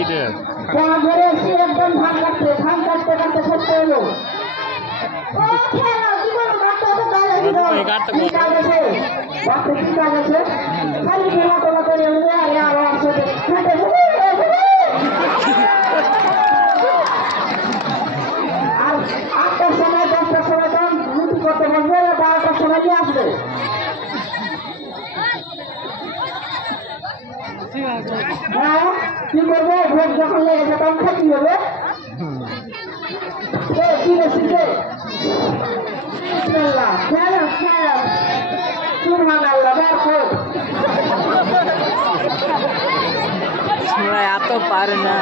এইটা ধরে এসে একদম ধান কাটতে কাটতে সত্যি হলো ও খেলা কি বলো কাটতে তো দাঁড়া দিল কি কাজ আছে বাপে কি কাজ আছে খালি খেলা তোলা করে উঠে আর আমার সাথে খেতে আর 8টার সময় 10টার সময় তখন রুটি করতে বসবে 12টার সময় নিয়ে আসবে হ্যাঁ কি করবো ভোট যখন লেগেছে তখন খাইতে হবে খেলো সুরমান আল্লাহ দেখো এত পারে না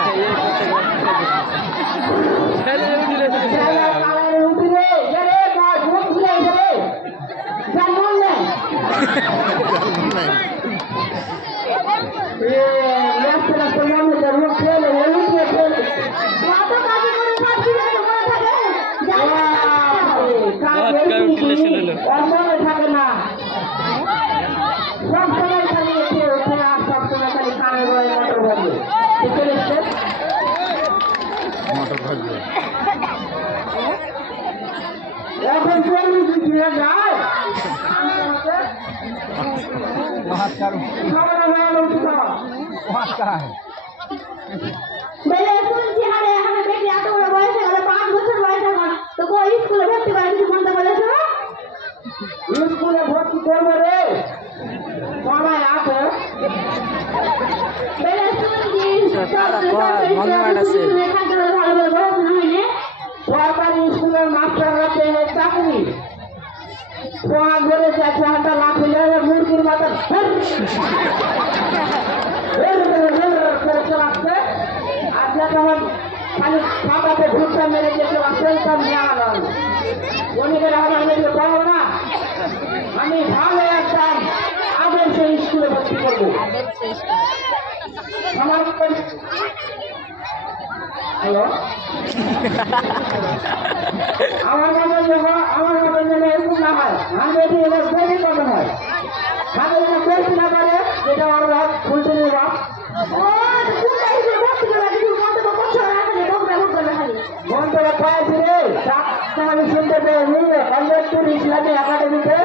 থাকে না সব সময় খালি উঠে আর সব সময় খালি কানে বলে মোটর ভাগ্য এখন চল্লিশ দিয়ে যায় স্কুলে ভর্তি করবো রে সবাই আছে সরকারি স্কুলের মাস্টাররা পেয়ে চাকরি তোমার ধরে 1,000 লাখ মুরগির মতন করে চলাচ্ছে আর যখন খালি ফাঁকাতে ঘুরতে মেরে যে চলাচ্ছে সব জানা গণিতের আমার মেয়েকে পাবো না আমি ভালো একটা আদর্শ স্কুলে ভর্তি করবো হ্যালো আমার মতন যেন এরকম না হয় আমি এটি এবার তৈরি করতে হয় সাথে যেন করতে না পারে যেটা আমার বাপ খুলতে নেই বাপ মন্ত্রে পাইছি রে আমি শুনতে পেয়ে নিয়ে কলেজপুর ইসলামী একাডেমিতে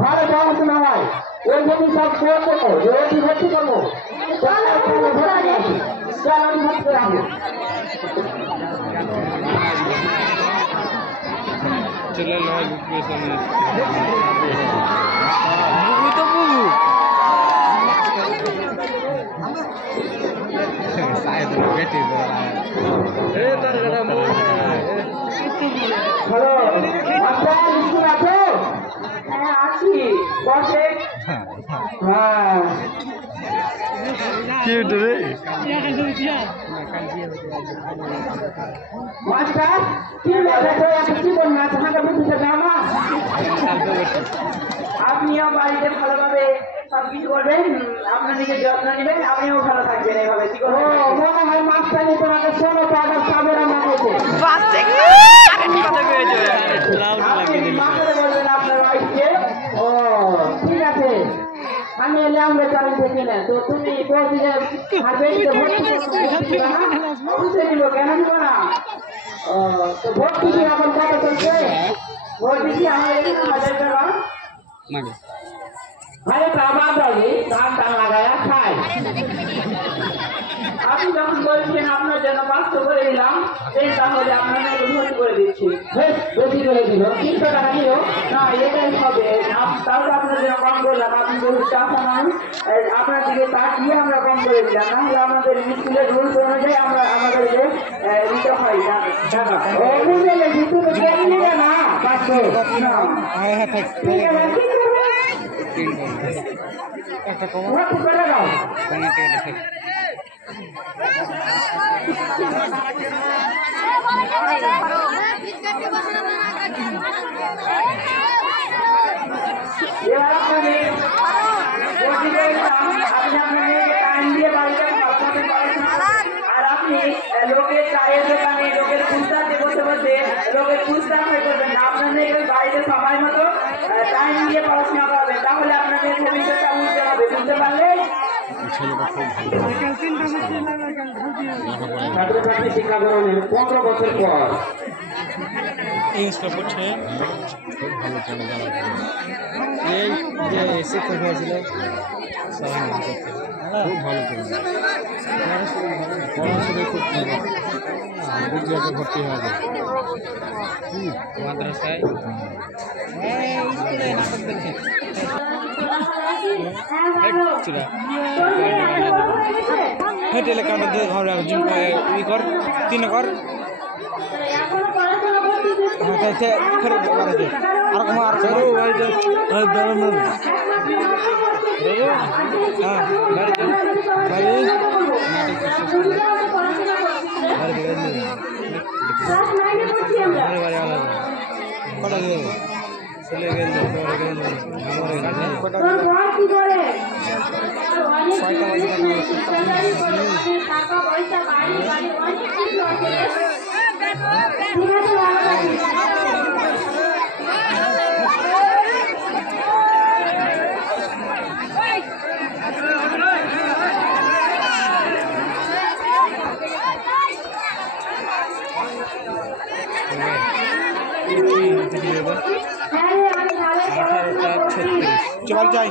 ঘরে পড়াশোনা হয় ওই জন্য সব করবো যে ওটি ভর্তি করবো আমি ভর্তি করে আসবো চলে হ্যালো আপনার স্কুল আছো হ্যাঁ আছি বসে হ্যাঁ কি রে মাস্টার কি কি বলুন তোমাকে বুঝতে দাও না আপনিও বাড়িতে ভালোভাবে সবকিছু করবেন আপনার নিজের যত্ন নেবেন আপনিও ভালো থাকবেন এইভাবে কি করবো মনে হয় মাস্টারি তোমাকে 16 টাকার সাবেরা মাগেছে বলবেন আপনার ওয়াইফকে ও ঠিক আছে আমি এলে আমরা চালু থেকে না তো তুমি বলছি যে অবশ্যই নিব কেন নিব না তো ভর্তি কি এখন কত চলছে ভর্তি কি আমার এখানে 1000 টাকা আরে বাবা বলে দাম টান লাগায়া খায় আপনি যখন বলছেন আপনার জন্য 500 করে দিলাম তাহলে আপনার ভর্তি করে দিচ্ছি বেশি করে দিল 300 টাকা দিও না এটাই হবে তাহলে আপনার জন্য কম করলাম আপনি বলুন টাকা নয় আপনার দিকে তাকিয়ে আমরা কম করে দিলাম না হলে আমাদের স্কুলের রুলস অনুযায়ী আমরা আমাদেরকে দিতে হয় টাকা বুঝলে কিন্তু নেবে না 500 না একটা কম করে দাও এবার আপনাদের আর আপনি লোকের চায়ের দোকানে লোকের ফুচকাতে বসে বসে লোকের ফুচকা হয়ে করবেন না আপনার মেয়েকে বাড়িতে সময় মতো টাইম দিয়ে পড়াশোনা করবেন তাহলে আপনাদের ভবিষ্যৎটা উঠতে হবে বুঝতে পারলে ছাত্রছাত্রী শিক্ষা গ্রহণের 15 বছর পর এই স্কুল পড়ছে খুব ভালো চলে যাওয়ার এই যে শিক্ষক হয়েছিল সবাই মনে করছে খুব ভালো চলে পড়াশোনা খুব বিদ্যালয়ে ভর্তি হওয়া যায় মাদ্রাসায় স্কুলে নাটক দেখছে হেঁটে কাউন্টার দিয়ে ঘর ই কর 3 কর আর কুমার চলে গেল টাকা পয়সা বাড়ি বাড়ি অনেক কিছু আছে চল যাই